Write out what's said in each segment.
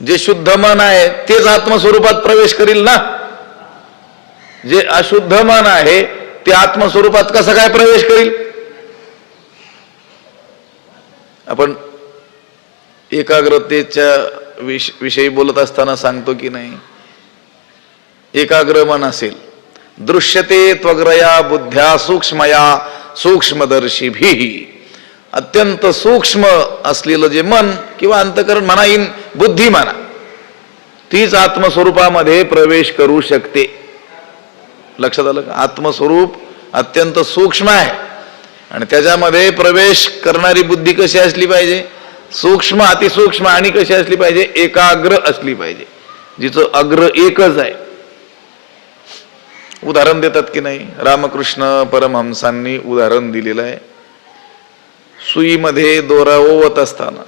जे शुद्ध मन आहे तेच आत्मस्वरूपात प्रवेश करील ना. जे अशुद्ध मन आहे ते आत्मस्वरूपात कसं काय प्रवेश करील. आपण एकाग्रतेच्या विषयी बोलत असताना सांगतो की नाही, एकाग्र मन असेल, दृश्यते त्वग्रया बुद्ध्या सूक्ष्मया सूक्ष्मदर्शीभी, अत्यंत सूक्ष्म असलेलं जे मन किंवा अंतकरण म्हणा, बुद्धी म्हणा, तीच आत्मस्वरूपामध्ये प्रवेश करू शकते. लक्षात आलं का. आत्मस्वरूप अत्यंत सूक्ष्म आहे आणि त्याच्यामध्ये प्रवेश करणारी बुद्धी कशी असली पाहिजे, सूक्ष्म, अतिसूक्ष्म, आणि कशी असली पाहिजे, एकाग्र असली पाहिजे, जिचं अग्र एकच आहे. उदाहरण देतात की नाही, रामकृष्ण परमहंसांनी उदाहरण दिलेलं आहे. सुईमध्ये दोरा ओवत असताना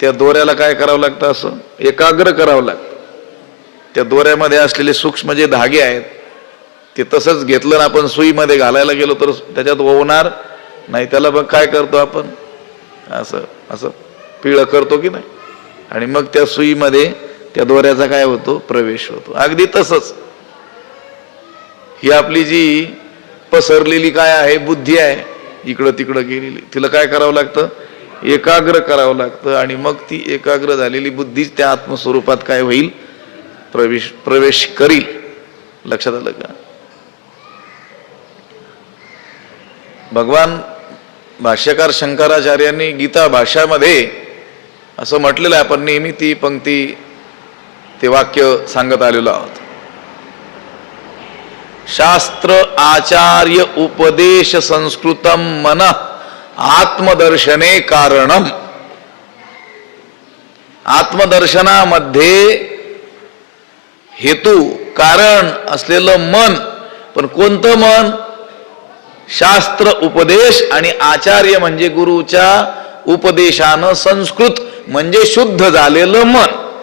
त्या दोऱ्याला काय करावं लागतं, असं एकाग्र करावं लागतं. त्या दोऱ्यामध्ये असलेले सूक्ष्म जे धागे आहेत ते तसंच घेतलं ना आपण सुईमध्ये घालायला गेलो तर त्याच्यात ओवणार नाही. त्याला मग काय करतो आपण, असं असं पिळं करतो की नाही, आणि मग त्या सुईमध्ये त्या दोऱ्याचा काय होतो, प्रवेश होतो. अगदी तसंच ही आपली जी पसरलेली काय आहे, बुद्धी आहे, इकडं तिकडं गेलेली, तिला काय करावं लागतं, एकाग्र करावं लागतं. आणि मग ती एकाग्र झालेली बुद्धी त्या आत्मस्वरूपात काय होईल, प्रवेश करील. लक्षात आलं का. भगवान भाष्यकार शंकराचार्यांनी गीता भाष्यामध्ये असं म्हटलेलं आहे, आपण नेहमी ती पंक्ती ते वाक्य सांगत आलेलो आहोत. शास्त्र आचार्य उपदेश संस्कृतम मन आत्मदर्शने कारणम. आत्मदर्शनामध्ये हेतू कारण असलेलं मन, पण कोणतं मन, शास्त्र उपदेश आणि आचार्य म्हणजे गुरुच्या उपदेशानं संस्कृत म्हणजे शुद्ध झालेलं मन.